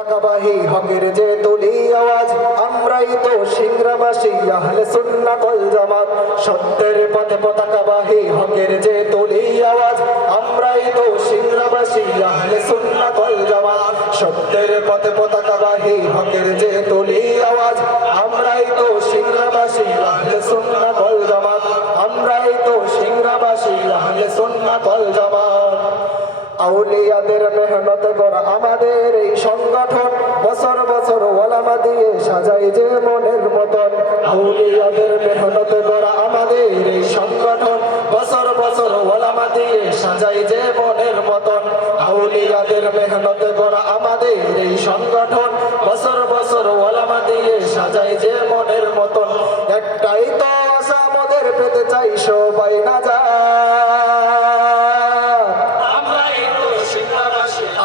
পতাকাবাহী হকের যে তুলি আওয়াজ, আমরাই তো সিংড়াবাসী আহলে সুন্নাত ওয়াল জামাত। সত্যের পথে পতাকাবাহী হকের যে তুলি আওয়াজ, আমরাই তো সিংড়াবাসী আহলে সুন্নাত ওয়াল জামাত। সত্যের পথে পতাকাবাহী হকের যে তুলি আওয়াজ, আমরাই তো সিংড়াবাসী আহলে সুন্নাত ওয়াল জামাত। আমরাই তো সিংড়াবাসী আহলে সুন্নাত ওয়াল জামাত। আউলিয়াদের মেহনত করা আমাদের এই সংগঠন, বছর বছর ওলামা দিয়ে সাজাই যে মনের মতন। আউলিয়াদের মেহনত করা আমাদের এই সংগঠন, বছর বছর ওলামা দিয়ে সাজাই যে মনের মতন। আউলিয়াদের মেহনত করা আমাদের এই সংগঠন, বছর বছর ওলামা দিয়ে সাজাই যে মনের মতন। একটাই তো আশা আমাদের, পেতে চাই সবাই না যায়।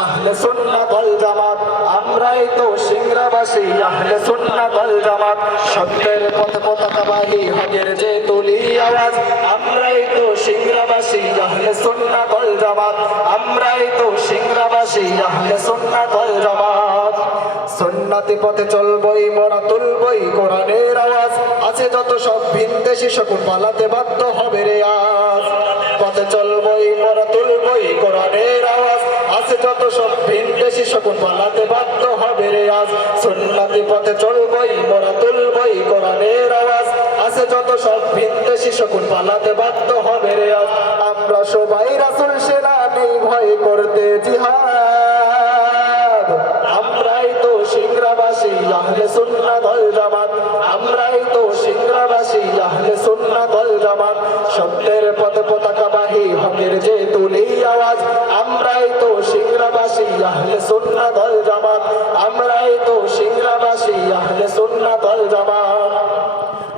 আহলে সুন্নাত ওয়াল জামাত, আমরাই তো সিংড়াবাসী আহলে সুন্নাত ওয়াল জামাত। সত্যের পথে পতাকাবাহী হকের যে তুলি আওয়াজ, আমরাই তো সিংড়াবাসী আহলে সুন্নাত ওয়াল জামাত। আমরাই তো সিংড়াবাসী আহলে সুন্নাত ওয়াল জামাত। সুন্নাতি পথে চলবই, মোরা তুলবই কোরআনের আওয়াজ। আছে যত সব ভিনদেশী শকুন, পালাতে বাধ্য হবে রে আজ। পথে চলবই, মোরা তুলবই কোরআনের আওয়াজ। আছে যত সব ভিনদেশী শকুন, পালাতে বাধ্য হবে রে আজ। সুন্নাতি পথে চলবই, মোরা তুলবই কোরআনের আওয়াজ। আছে যত সব ভিনদেশী শকুন, পালাতে বাধ্য হবে রে আজ। আমরা সবাই রাসূল সেনা, নেই ভয় করতে জিহাদ। আমরাই তো সিংড়াবাসী আহলে সুন্নাত ওয়াল জামাত। আমরাই তো সিংড়াবাসী আহলে সুন্নাত ওয়াল জামাত। সত্যের পথে পতাকাবাহী হকের যে তুলি আওয়াজ, আমরাই তো সিংড়াবাসী আহলে সুন্নাত ওয়াল জামাত। আমরাই তো সিংড়াবাসী আহলে সুন্নাত ওয়াল জামাত।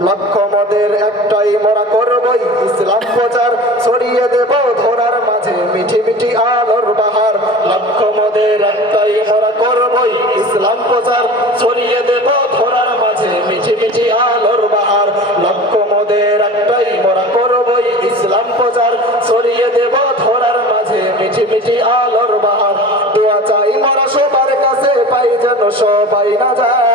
লক্ষ্য মোদের একটাই, মোরা করবই ইসলাম প্রচার। ছড়িয়ে দেব ধরার মাঝে মিঠি মিঠি আলোর বাহার। লক্ষ্য মোদের একটাই, মোরা করবই ইসলাম প্রচার। ছড়িয়ে দেব ধরার মাঝে মিঠি মিঠি আলোর বাহার। লক্ষ্য মোদের একটাই, মোরা করবই ইসলাম প্রচার। ছড়িয়ে দেব ধরার মাঝে মিঠি মিঠি আলোর বাহার। দোয়া চাই মোরা সবার কাছে, পাই যেন সবাই না যায়।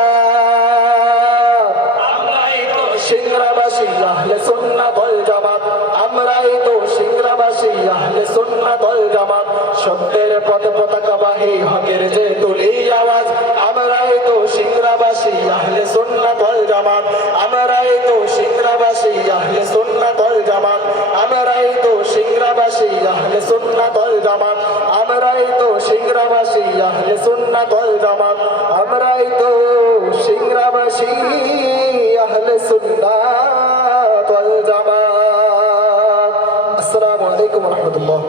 সিংড়াবাসী আহলে সুন্নাত ওয়াল জামাত। আমরাই তো সিংড়াবাসী আহলে সুন্নাত ওয়াল জামাত। সত্যের পথে পতাকাবাহী হকের যে তুলি আওয়াজ, আমরাই তো সিংড়াবাসী আহলে সুন্নাত ওয়াল জামাত। আমরাই তো সিংড়াবাসী আহলে সুন্নাত ওয়াল জামাত। আমরাই তো সিংড়াবাসী আহলে সুন্নাত ওয়াল জামাত। আমরাই তো সিংড়াবাসী আহলে সুন্নাত ওয়াল জামাত। আমরাই তো সিংড়াবাসী আহলে সুন্নাত ওয়াল জামাত। আসসালামু আলাইকুম ওয়া রাহমাতুল্লাহ।